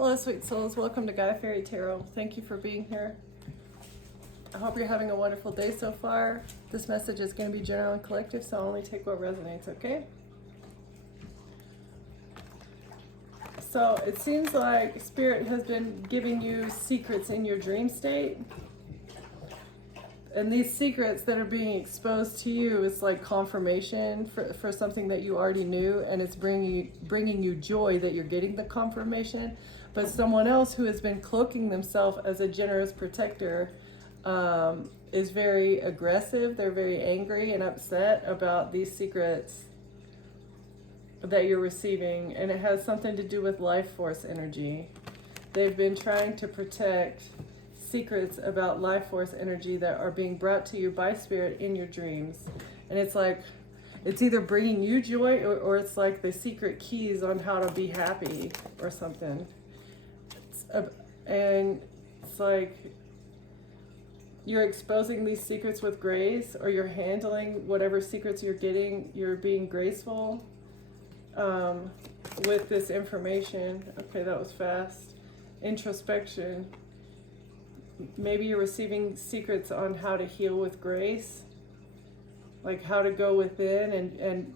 Hello, sweet souls. Welcome to Guy Fairy Tarot. Thank you for being here. I hope you're having a wonderful day so far. This message is going to be general and collective, so I'll only take what resonates, okay? So it seems like Spirit has been giving you secrets in your dream state. And these secrets that are being exposed to you is like confirmation for something that you already knew, and it's bringing you joy that you're getting the confirmation. But someone else who has been cloaking themselves as a generous protector is very aggressive. They're very angry and upset about these secrets that you're receiving, and it has something to do with life force energy. They've been trying to protect secrets about life force energy that are being brought to you by Spirit in your dreams. And it's like, it's either bringing you joy or it's like the secret keys on how to be happy or something. And it's like you're exposing these secrets with grace, or you're handling whatever secrets you're getting. You're being graceful with this information. Okay, that was fast. Introspection. Maybe you're receiving secrets on how to heal with grace, like how to go within and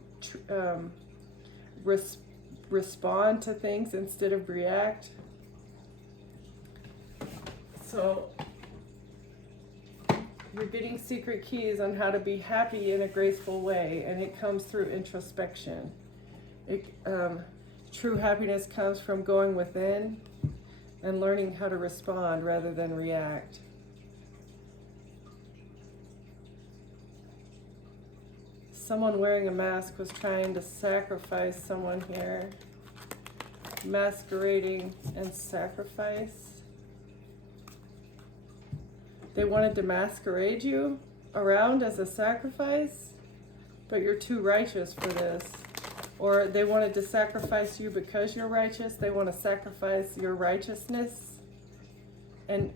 respond to things instead of react. So you're getting secret keys on how to be happy in a graceful way, and it comes through introspection. True happiness comes from going within and learning how to respond rather than react. Someone wearing a mask was trying to sacrifice someone here. Masquerading and sacrifice. They wanted to masquerade you around as a sacrifice, but you're too righteous for this. Or they wanted to sacrifice you because you're righteous. They want to sacrifice your righteousness. And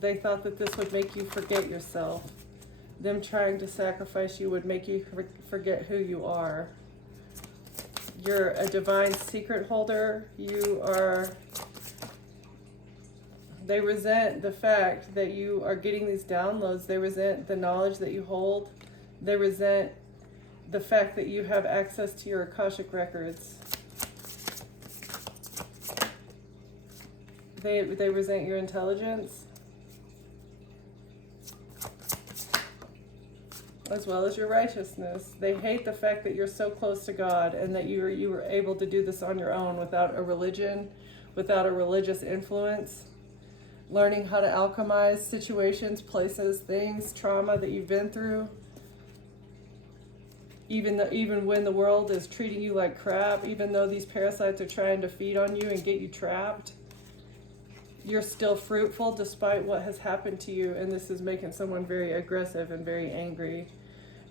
they thought that this would make you forget yourself. Them trying to sacrifice you would make you forget who you are. You're a divine secret holder. They resent the fact that you are getting these downloads. They resent the knowledge that you hold. They resent the fact that you have access to your Akashic records. They resent your intelligence, as well as your righteousness. They hate the fact that you're so close to God and that you were able to do this on your own without a religion, without a religious influence. Learning how to alchemize situations, places, things, trauma that you've been through. Even when the world is treating you like crap, even though these parasites are trying to feed on you and get you trapped, you're still fruitful despite what has happened to you, and this is making someone very aggressive and very angry.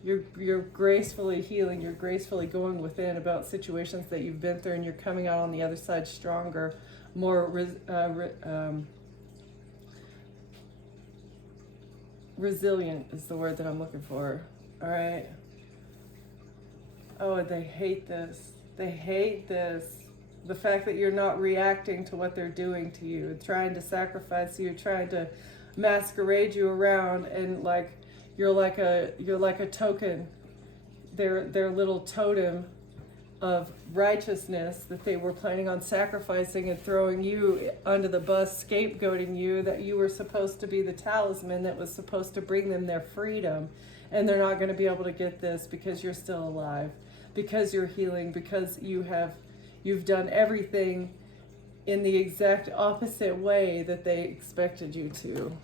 You're gracefully healing, you're gracefully going within about situations that you've been through, and you're coming out on the other side stronger, more resilient is the word that I'm looking for. All right. Oh, they hate this. They hate this. The fact that you're not reacting to what they're doing to you, trying to sacrifice you, trying to masquerade you around, and like you're like a token. Their little totem of righteousness that they were planning on sacrificing and throwing you under the bus, scapegoating you, that you were supposed to be the talisman that was supposed to bring them their freedom, and they're not going to be able to get this because you're still alive. Because you're healing, because you've done everything in the exact opposite way that they expected you to.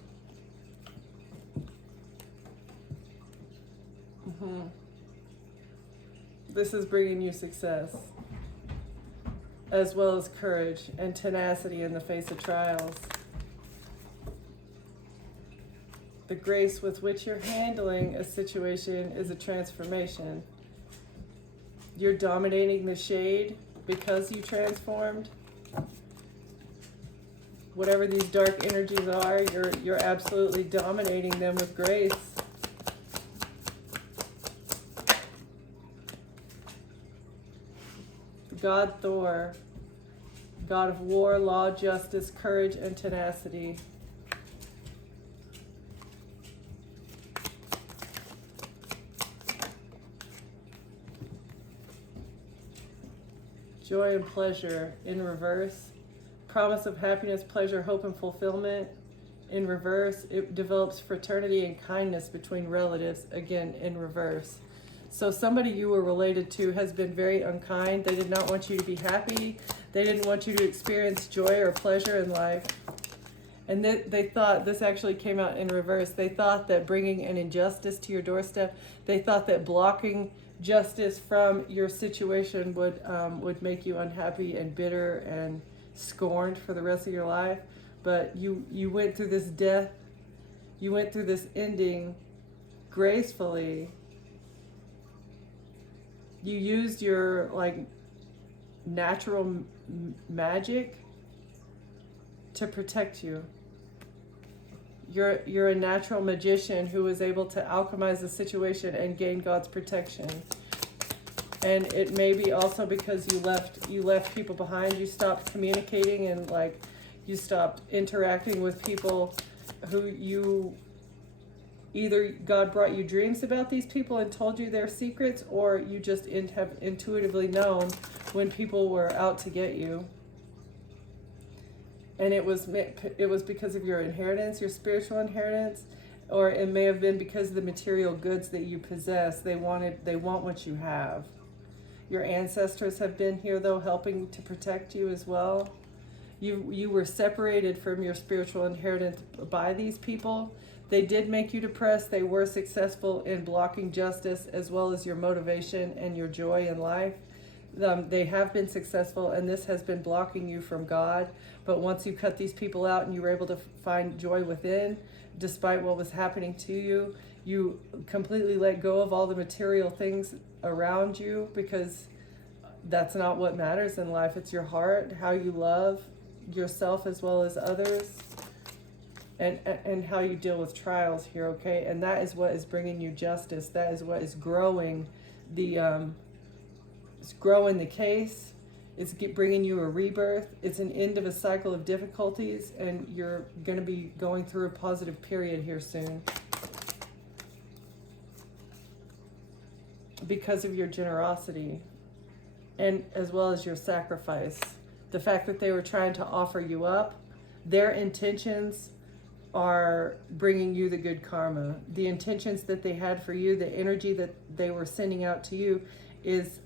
This is bringing you success, as well as courage and tenacity in the face of trials. The grace with which you're handling a situation is a transformation. You're dominating the shade because you transformed. Whatever these dark energies are, you're absolutely dominating them with grace. God Thor God of war, law, justice, courage, and tenacity. Joy and pleasure in reverse. Promise of happiness, pleasure, hope, and fulfillment. In reverse, it develops fraternity and kindness between relatives, again, in reverse. So somebody you were related to has been very unkind. They did not want you to be happy. They didn't want you to experience joy or pleasure in life. And they thought, this actually came out in reverse, they thought that bringing an injustice to your doorstep, they thought that blocking justice from your situation would make you unhappy and bitter and scorned for the rest of your life. But you went through this death, you went through this ending gracefully. You used your natural magic to protect you. You're a natural magician who was able to alchemize the situation and gain God's protection. And it may be also because you left people behind. You stopped communicating and you stopped interacting with people who you either God brought you dreams about these people and told you their secrets, or you just have intuitively known when people were out to get you. And it was because of your inheritance, your spiritual inheritance, or it may have been because of the material goods that you possess. They want what you have. Your ancestors have been here though, helping to protect you as well. You were separated from your spiritual inheritance by these people. They did make you depressed. They were successful in blocking justice as well as your motivation and your joy in life. They have been successful, and this has been blocking you from God. But once you cut these people out and you were able to find joy within, despite what was happening to you, you completely let go of all the material things around you, because that's not what matters in life. It's your heart, how you love yourself as well as others, and how you deal with trials here, okay? And that is what is bringing you justice. That is what is growing it's growing the case. It's bringing you a rebirth. It's an end of a cycle of difficulties, and you're going to be going through a positive period here soon. Because of your generosity, and as well as your sacrifice. The fact that they were trying to offer you up, their intentions are bringing you the good karma. The intentions that they had for you, the energy that they were sending out to you is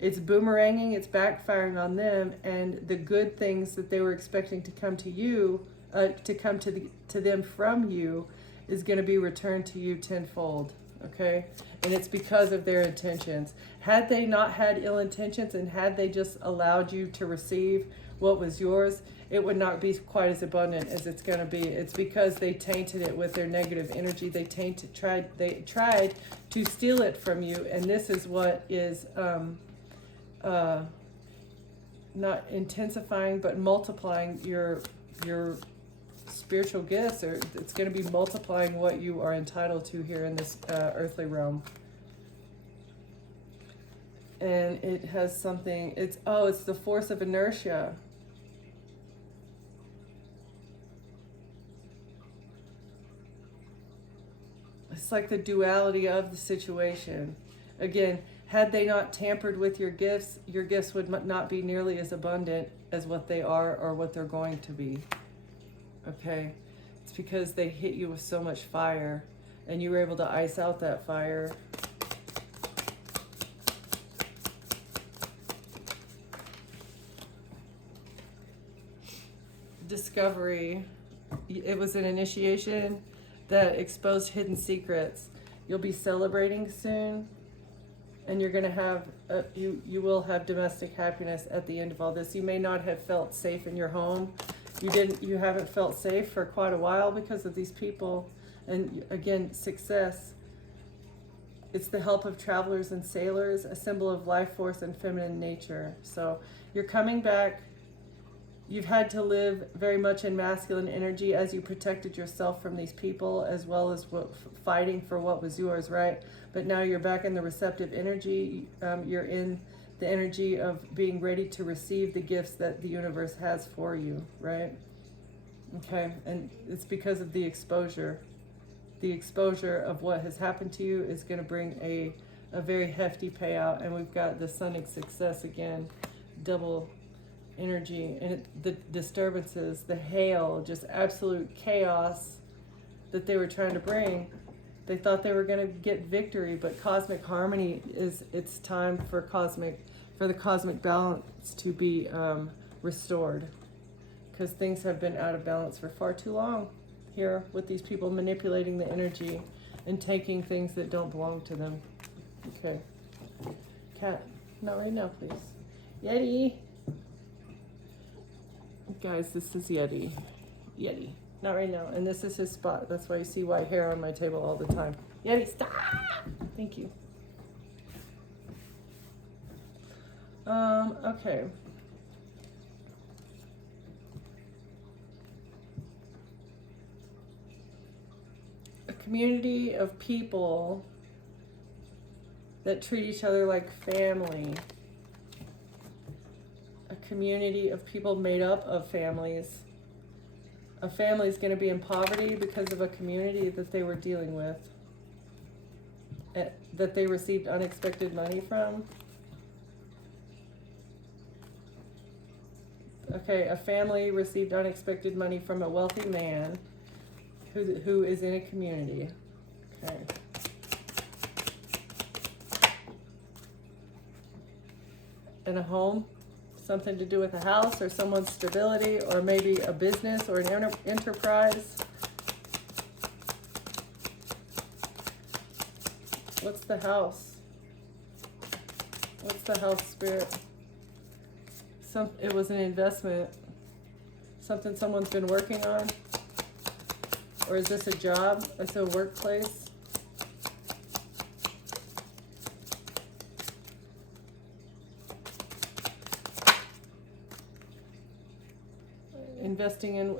it's boomeranging, it's backfiring on them, and the good things that they were expecting to come to you, to come to them from you, is going to be returned to you tenfold. Okay? And it's because of their intentions. Had they not had ill intentions, and had they just allowed you to receive what was yours, it would not be quite as abundant as it's going to be. It's because they tainted it with their negative energy. They tried to steal it from you, and this is what is not intensifying but multiplying your spiritual gifts, or it's going to be multiplying what you are entitled to here in this earthly realm. And it has something, it's the force of inertia. It's like the duality of the situation. Again, had they not tampered with your gifts would not be nearly as abundant as what they are or what they're going to be. Okay? It's because they hit you with so much fire, and you were able to ice out that fire. Discovery. It was an initiation that exposed hidden secrets. You'll be celebrating soon, and you're going to have you will have domestic happiness at the end of all this. You may not have felt safe in your home. You haven't felt safe for quite a while because of these people. And again, success. It's the help of travelers and sailors, a symbol of life force and feminine nature. So you're coming back. You've had to live very much in masculine energy as you protected yourself from these people, as well as fighting for what was yours, right? But now you're back in the receptive energy. You're in the energy of being ready to receive the gifts that the universe has for you, right? Okay, and it's because of the exposure. The exposure of what has happened to you is going to bring a very hefty payout. And we've got the sonic success again, double energy, and the disturbances, the hail, just absolute chaos that they were trying to bring. They thought they were going to get victory, but cosmic harmony is, it's time for the cosmic balance to be restored, because things have been out of balance for far too long here with these people manipulating the energy and taking things that don't belong to them. Okay. Cat, not right now, please. Yeti. Guys, this is Yeti. Yeti. Not right now. And this is his spot. That's why you see white hair on my table all the time. Yeti, stop! Thank you. Okay. A community of people that treat each other like family. A community of people made up of families. A family is going to be in poverty because of a community that they were dealing with, that they received unexpected money from. Okay, a family received unexpected money from a wealthy man who is in a community. Okay. In a home, something to do with a house or someone's stability, or maybe a business or an enterprise. What's the house? What's the house spirit? It was an investment, something someone's been working on, or is this a job? It's a workplace.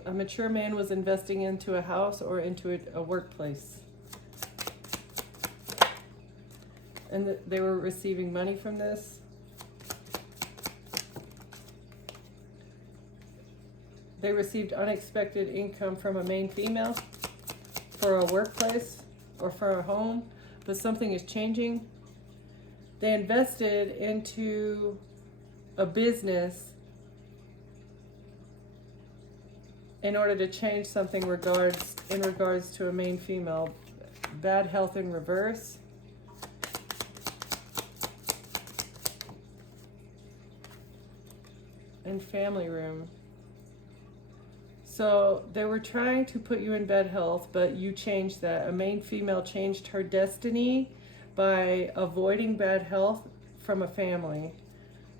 A mature man was investing into a house or into a workplace. And they were receiving money from this. They received unexpected income from a main female for a workplace or for a home, but something is changing. They invested into a business in order to change something in regards to a main female. Bad health in reverse. And family room. So they were trying to put you in bad health, but you changed that. A main female changed her destiny by avoiding bad health from a family.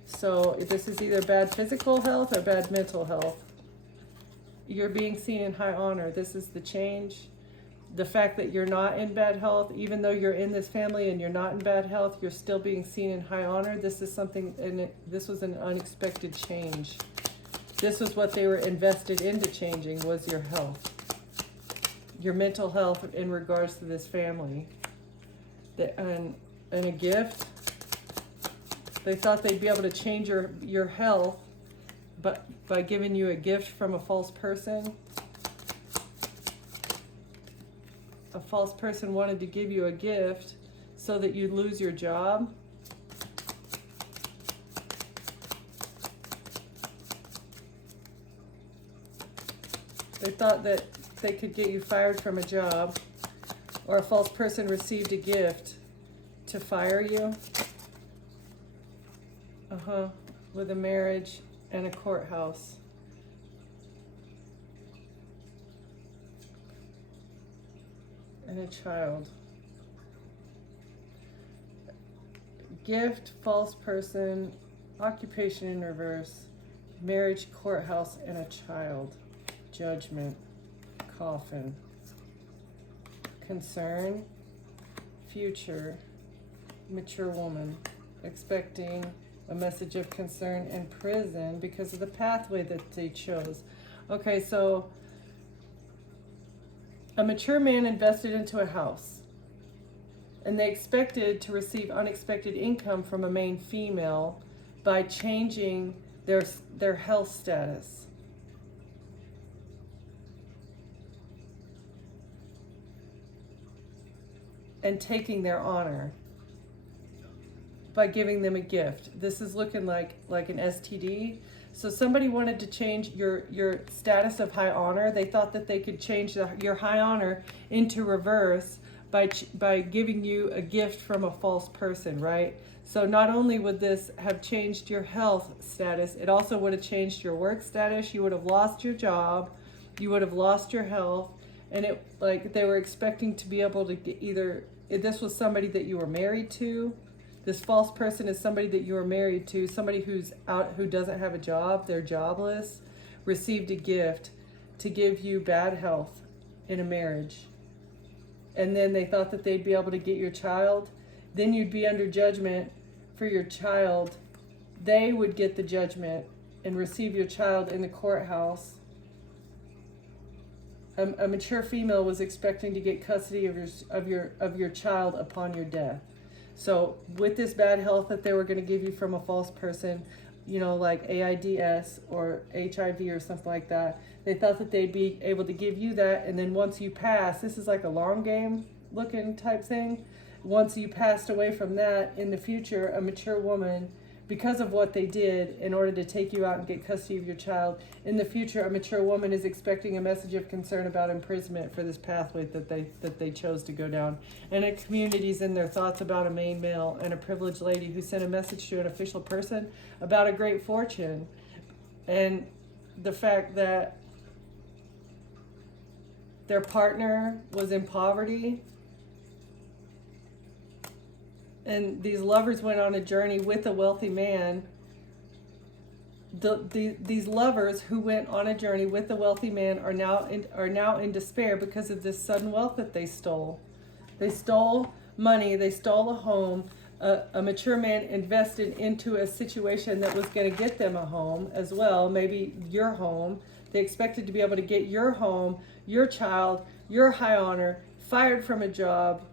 So this is either bad physical health or bad mental health. You're being seen in high honor. This is the change. The fact that you're not in bad health, even though you're in this family and you're not in bad health, you're still being seen in high honor. This is something, and this was an unexpected change. This was what they were invested into changing, was your health. Your mental health in regards to this family. And a gift. They thought they'd be able to change your health but by giving you a gift from a false person. A false person wanted to give you a gift so that you'd lose your job. They thought that they could get you fired from a job, or a false person received a gift to fire you. With a marriage and a courthouse. And a child. Gift, false person, occupation in reverse, marriage, courthouse, and a child. Judgment, coffin, concern, future, mature woman, expecting a message of concern, and prison because of the pathway that they chose. Okay, so a mature man invested into a house, and they expected to receive unexpected income from a main female by changing their health status. And taking their honor by giving them a gift. This is looking like an STD. So somebody wanted to change your status of high honor. They thought that they could change your high honor into reverse by giving you a gift from a false person, right? So not only would this have changed your health status, it also would have changed your work status. You would have lost your job, you would have lost your health, and it, like, they were expecting to be able to get either, if this was somebody that you were married to, this false person is somebody that you were married to, somebody who's out, who doesn't have a job, they're jobless, received a gift to give you bad health in a marriage. And then they thought that they'd be able to get your child. Then you'd be under judgment for your child. They would get the judgment and receive your child in the courthouse. A mature female was expecting to get custody of your child upon your death. So with this bad health that they were going to give you from a false person, you know, like AIDS or HIV or something like that, they thought that they'd be able to give you that, and then once you pass, this is like a long game looking type thing, once you passed away from that, in the future, a mature woman, because of what they did in order to take you out and get custody of your child, in the future, a mature woman is expecting a message of concern about imprisonment for this pathway that they chose to go down. And it communities in their thoughts about a main male and a privileged lady who sent a message to an official person about a great fortune. And the fact that their partner was in poverty, and these lovers went on a journey with a wealthy man. These lovers who went on a journey with a wealthy man are now in despair because of this sudden wealth that they stole. They stole money. They stole a home. A mature man invested into a situation that was going to get them a home as well, maybe your home. They expected to be able to get your home, your child, your high honor, fired from a job.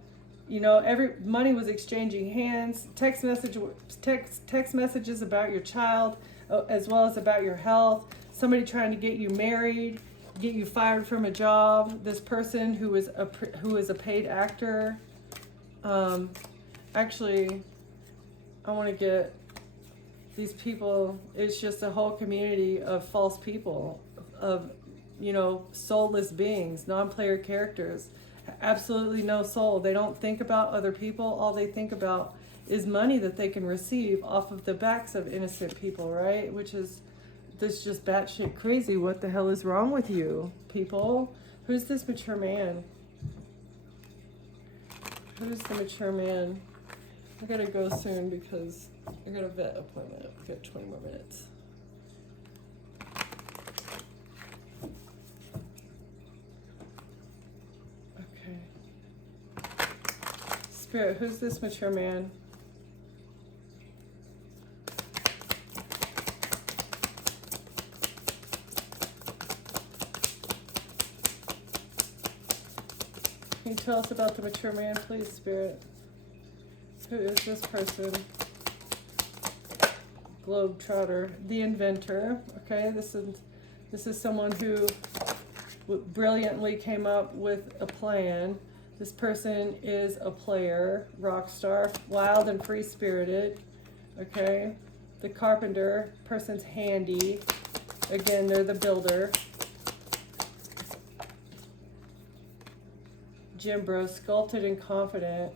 You know, money was exchanging hands, text messages about your child, as well as about your health. Somebody trying to get you married, get you fired from a job. This person who is a paid actor. Actually, I want to get these people. It's just a whole community of false people, of, you know, soulless beings, non-player characters. Absolutely no soul. They don't think about other people. All they think about is money that they can receive off of the backs of innocent people, right? Which is, this just batshit crazy. What the hell is wrong with you, people? Who's this mature man? Who's the mature man? I gotta go soon because I got a vet appointment. I've got 20 more minutes. Spirit, who's this mature man? Can you tell us about the mature man, please, Spirit? Who is this person? Globetrotter, the inventor. Okay, this is someone who brilliantly came up with a plan. This person is a player, rock star, wild and free-spirited, okay? The carpenter, person's handy. Again, they're the builder. Gym bro, sculpted and confident.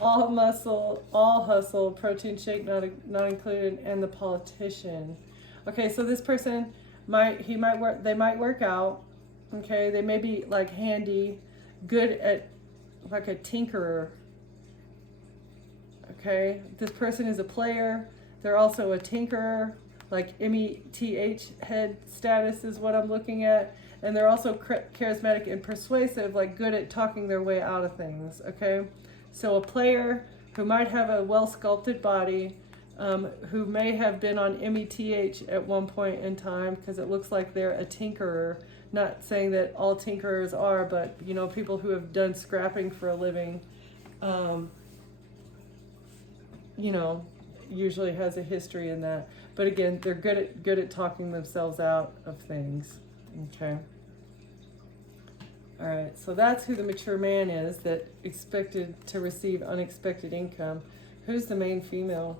All muscle, all hustle, protein shake not included, and the politician. Okay, so this person they might work out, okay? They may be like handy, good at, like a tinkerer, okay? This person is a player. They're also a tinkerer, like METH head status is what I'm looking at. And they're also charismatic and persuasive, like good at talking their way out of things, okay? So a player who might have a well-sculpted body, who may have been on METH at one point in time, because it looks like they're a tinkerer. Not saying that all tinkerers are, but, you know, people who have done scrapping for a living, you know, usually has a history in that. But again, they're good at talking themselves out of things. Okay. All right, so that's who the mature man is that expected to receive unexpected income. Who's the main female?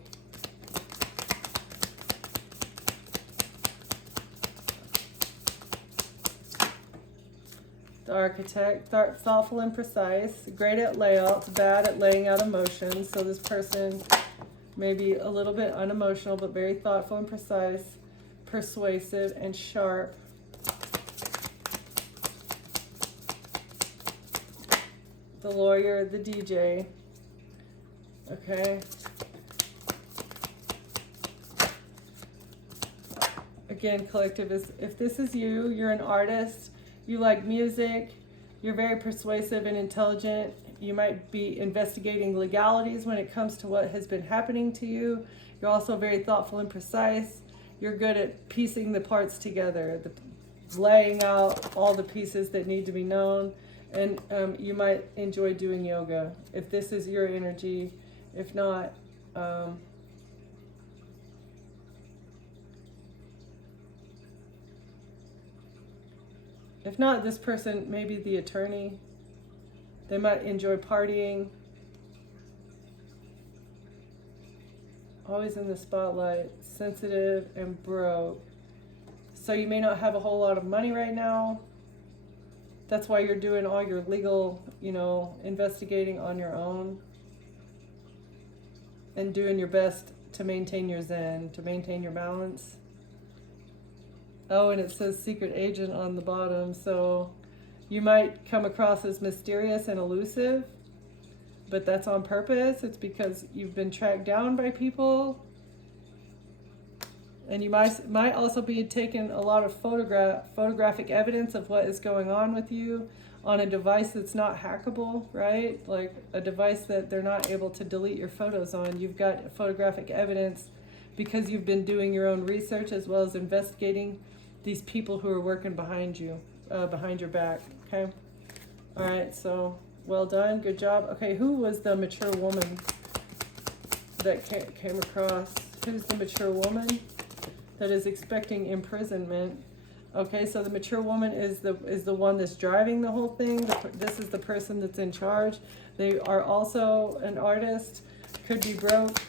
The architect, thoughtful and precise, great at layouts, bad at laying out emotions. So this person may be a little bit unemotional, but very thoughtful and precise, persuasive and sharp. The lawyer, the DJ. Okay. Again, collective is, if this is you, you're an artist, you like music, you're very persuasive and intelligent, you might be investigating legalities when it comes to what has been happening to you. You're also very thoughtful and precise. You're good at piecing the parts together, laying out all the pieces that need to be known. And you might enjoy doing yoga if this is your energy. If not, this person may be the attorney. They might enjoy partying. Always in the spotlight, sensitive and broke. So you may not have a whole lot of money right now. That's why you're doing all your legal, investigating on your own. And doing your best to maintain your zen, to maintain your balance. Oh, and it says secret agent on the bottom. So you might come across as mysterious and elusive, but that's on purpose. It's because you've been tracked down by people. And you might also be taking a lot of photographic evidence of what is going on with you on a device that's not hackable, right? Like a device that they're not able to delete your photos on. You've got photographic evidence because you've been doing your own research as well as investigating these people who are working behind you, behind your back, okay? All right, so well done, good job. Okay, who was the mature woman that came across? Who's the mature woman that is expecting imprisonment? Okay, so the mature woman is the one that's driving the whole thing. This is the person that's in charge. They are also an artist, could be broke,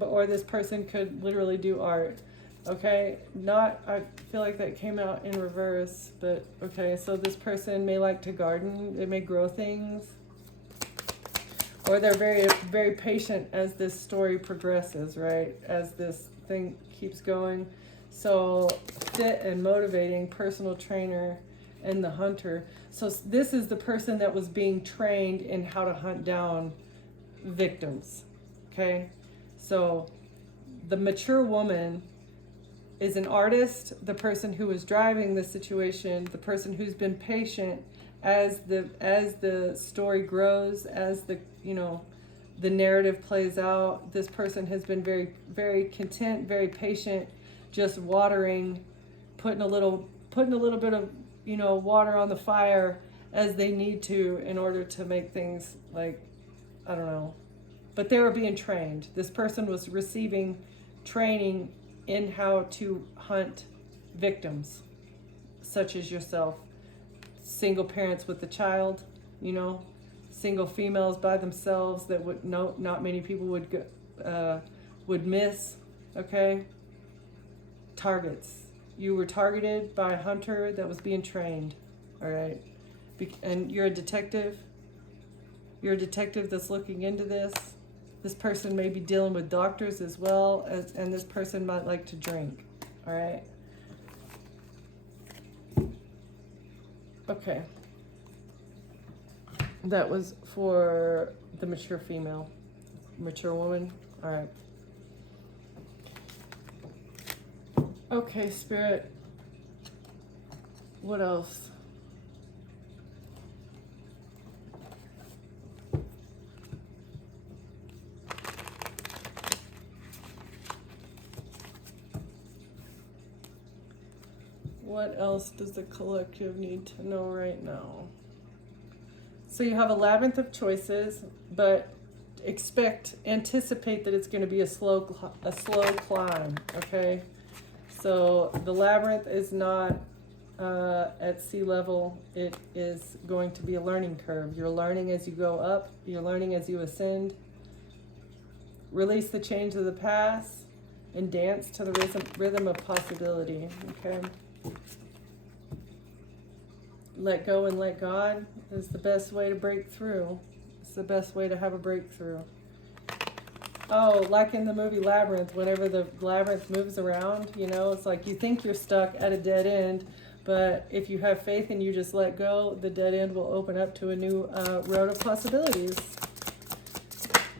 or this person could literally do art. Okay, I feel like that came out in reverse, but okay, so this person may like to garden, they may grow things, or they're very, very patient as this story progresses, right? As this thing keeps going. So fit and motivating, personal trainer, and the hunter. So this is the person that was being trained in how to hunt down victims, okay? So the mature woman is an artist, the person who is driving the situation, the person who's been patient as the story grows, as the narrative plays out. This person has been very, very content, very patient, just watering, putting a little bit of water on the fire as they need to in order to make things, like, I don't know. But they were being trained. This person was receiving training in how to hunt victims, such as yourself. Single parents with a child, single females by themselves that not many people would miss, okay? Targets. You were targeted by a hunter that was being trained, all right? And you're a detective. You're a detective that's looking into this. This person may be dealing with doctors as well, and this person might like to drink, all right? Okay. That was for the mature female. Mature woman, all right. Okay, Spirit. What else? What else does the collective need to know right now? So you have a labyrinth of choices, but anticipate that it's going to be a slow climb, okay? So the labyrinth is not at sea level. It is going to be a learning curve. You're learning as you go up. You're learning as you ascend. Release the chains of the past and dance to the rhythm of possibility, okay? Let go and let God is the best way to break through. It's the best way to have a breakthrough. Oh, like in the movie Labyrinth, whenever the labyrinth moves around, you know, it's like you think you're stuck at a dead end, but if you have faith and you just let go, the dead end will open up to a new road of possibilities.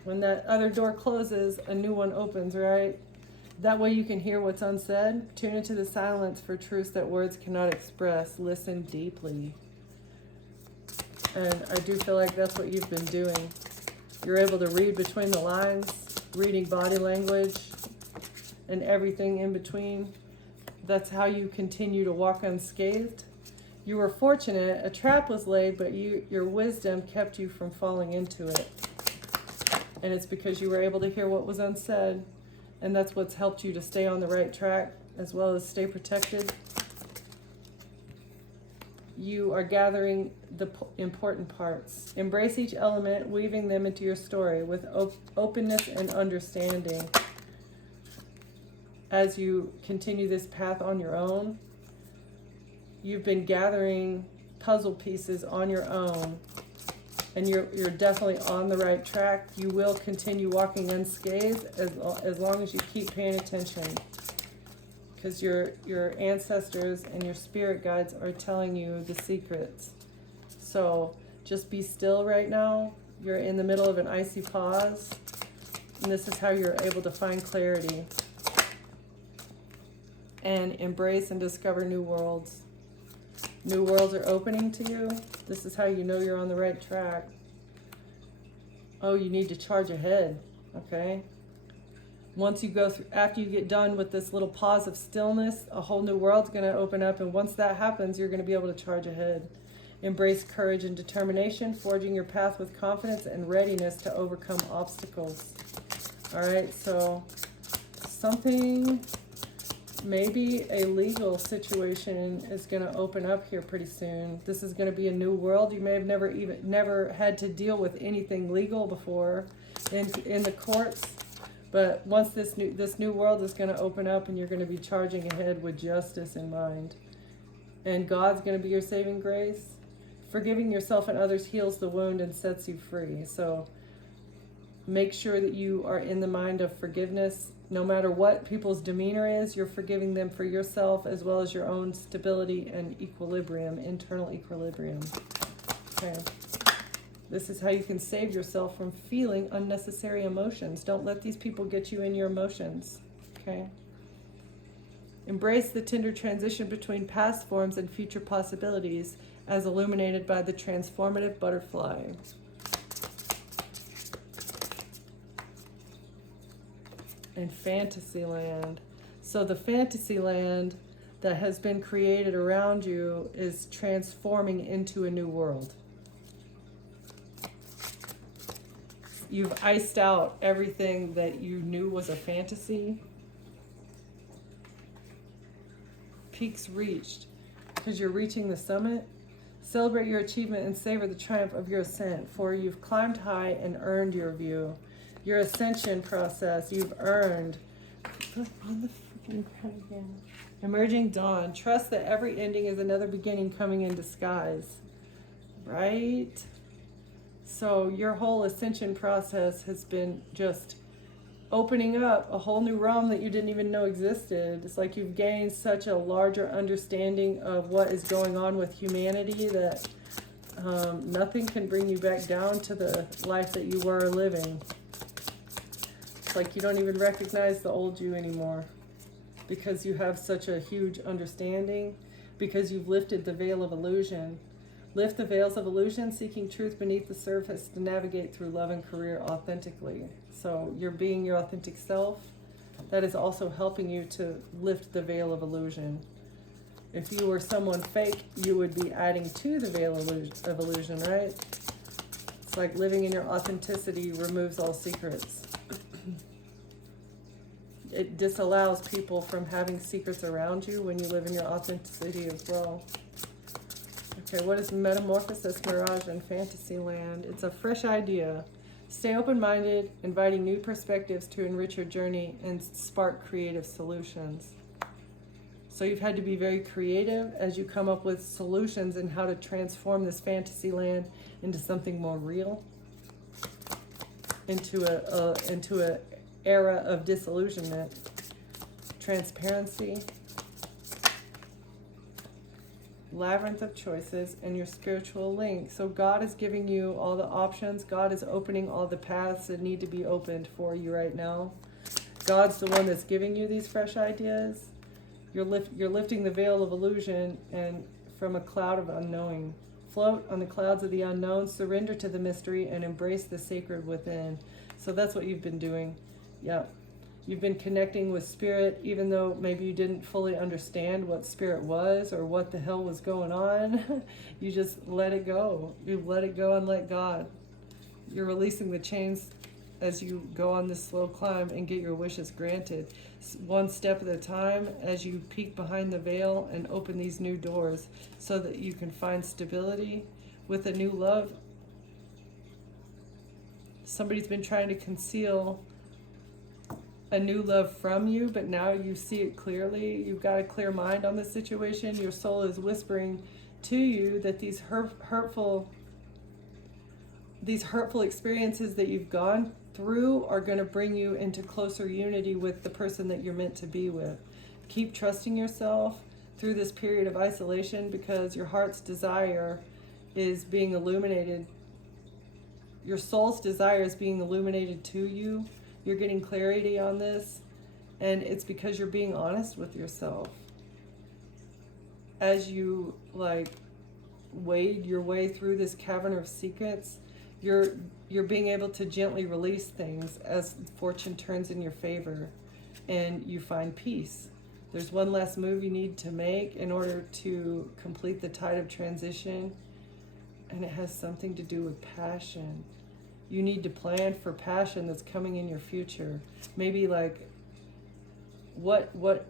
When that other door closes, a new one opens, right? That way you can hear what's unsaid. Tune into the silence for truths that words cannot express. Listen deeply. And I do feel like that's what you've been doing. You're able to read between the lines, reading body language and everything in between. That's how you continue to walk unscathed. You were fortunate. A trap was laid, but your wisdom kept you from falling into it. And it's because you were able to hear what was unsaid. And that's what's helped you to stay on the right track as well as stay protected. You are gathering the important parts. Embrace each element, weaving them into your story with openness and understanding. As you continue this path on your own, you've been gathering puzzle pieces on your own, and you're definitely on the right track. You will continue walking unscathed as long as you keep paying attention, because your ancestors and your spirit guides are telling you the secrets. So just be still right now. You're in the middle of an icy pause, and this is how you're able to find clarity and embrace and discover new worlds. New worlds are opening to you. This is how you know you're on the right track. Oh, you need to charge ahead, okay? Once you go through, after you get done with this little pause of stillness, a whole new world's going to open up, and once that happens, you're going to be able to charge ahead. Embrace courage and determination, forging your path with confidence and readiness to overcome obstacles. All right, so something, maybe a legal situation is going to open up here pretty soon. This is going to be a new world. You may have never had to deal with anything legal before in the courts. But once this new world is going to open up, and you're going to be charging ahead with justice in mind. And God's going to be your saving grace. Forgiving yourself and others heals the wound and sets you free. So make sure that you are in the mind of forgiveness. No matter what people's demeanor is, you're forgiving them for yourself as well as your own stability and equilibrium, internal equilibrium. Okay. This is how you can save yourself from feeling unnecessary emotions. Don't let these people get you in your emotions, okay? Embrace the tender transition between past forms and future possibilities as illuminated by the transformative butterfly. And Fantasyland. So the Fantasyland that has been created around you is transforming into a new world. You've iced out everything that you knew was a fantasy. Peaks reached, because you're reaching the summit. Celebrate your achievement and savor the triumph of your ascent, for you've climbed high and earned your view. Your ascension process, you've earned. On the freaking card again. Emerging dawn. Trust that every ending is another beginning coming in disguise. Right? So your whole ascension process has been just opening up a whole new realm that you didn't even know existed. It's like you've gained such a larger understanding of what is going on with humanity that nothing can bring you back down to the life that you were living. It's like you don't even recognize the old you anymore, because you have such a huge understanding, because you've lifted the veil of illusion. Lift the veils of illusion, seeking truth beneath the surface to navigate through love and career authentically. So you're being your authentic self. That is also helping you to lift the veil of illusion. If you were someone fake, you would be adding to the veil of illusion, right? It's like living in your authenticity removes all secrets. It disallows people from having secrets around you when you live in your authenticity as well. Okay, what is metamorphosis, mirage, and fantasy land? It's a fresh idea. Stay open-minded, inviting new perspectives to enrich your journey and spark creative solutions. So you've had to be very creative as you come up with solutions and how to transform this fantasy land into something more real, into a era of disillusionment, transparency, labyrinth of choices, and your spiritual link. So God is giving you all the options. God is opening all the paths that need to be opened for you right now. God's the one that's giving you these fresh ideas. You're lifting the veil of illusion and from a cloud of unknowing. Float on the clouds of the unknown, surrender to the mystery, and embrace the sacred within. So that's what you've been doing. Yeah. You've been connecting with spirit, even though maybe you didn't fully understand what spirit was or what the hell was going on. You just let it go. You let it go and let God. You're releasing the chains as you go on this slow climb and get your wishes granted. One step at a time as you peek behind the veil and open these new doors so that you can find stability with a new love. Somebody's been trying to conceal a new love from you, but now you see it clearly. You've got a clear mind on the situation. Your soul is whispering to you that these hurtful experiences that you've gone through are going to bring you into closer unity with the person that you're meant to be with. Keep trusting yourself through this period of isolation because your heart's desire is being illuminated. Your soul's desire is being illuminated to you. You're getting clarity on this, and it's because you're being honest with yourself. As you wade your way through this cavern of secrets, you're being able to gently release things as fortune turns in your favor and you find peace. There's one last move you need to make in order to complete the tide of transition, and it has something to do with passion. You need to plan for passion that's coming in your future. Maybe what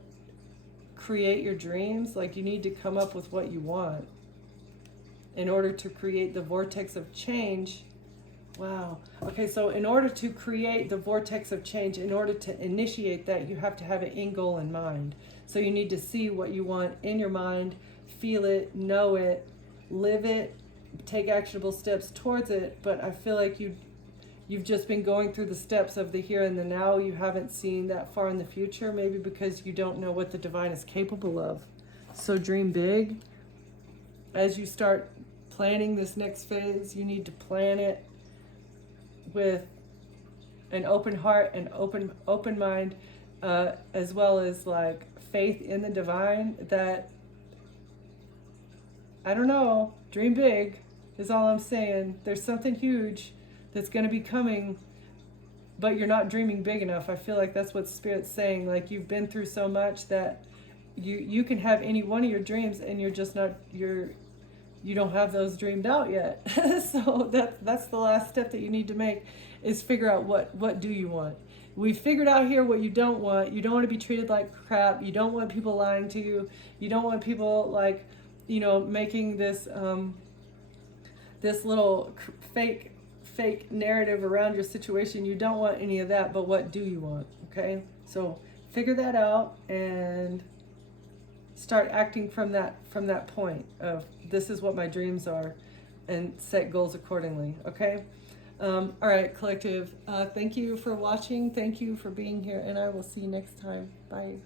create your dreams, you need to come up with what you want in order to create the vortex of change. Wow. Okay, so in order to create the vortex of change, in order to initiate that, you have to have an end goal in mind. So you need to see what you want in your mind, feel it, know it, live it, take actionable steps towards it. But I feel like you've just been going through the steps of the here and the now. You haven't seen that far in the future, maybe because you don't know what the divine is capable of. So dream big. As you start planning this next phase, you need to plan it with an open heart and open mind, as well as faith in the divine. That, I don't know, dream big is all I'm saying. There's something huge that's going to be coming, but you're not dreaming big enough. I feel like that's what Spirit's saying. You've been through so much that you can have any one of your dreams, and you're just not, you don't have those dreamed out yet. So that's the last step that you need to make, is figure out what do you want. We figured out here what you don't want. You don't want to be treated like crap. You don't want people lying to you. You don't want people making this this little fake narrative around your situation. You don't want any of that, but what do you want? Okay, so figure that out and start acting from that point of, this is what my dreams are, and set goals accordingly. Okay. All right, collective, thank you for watching, thank you for being here, and I will see you next time. Bye.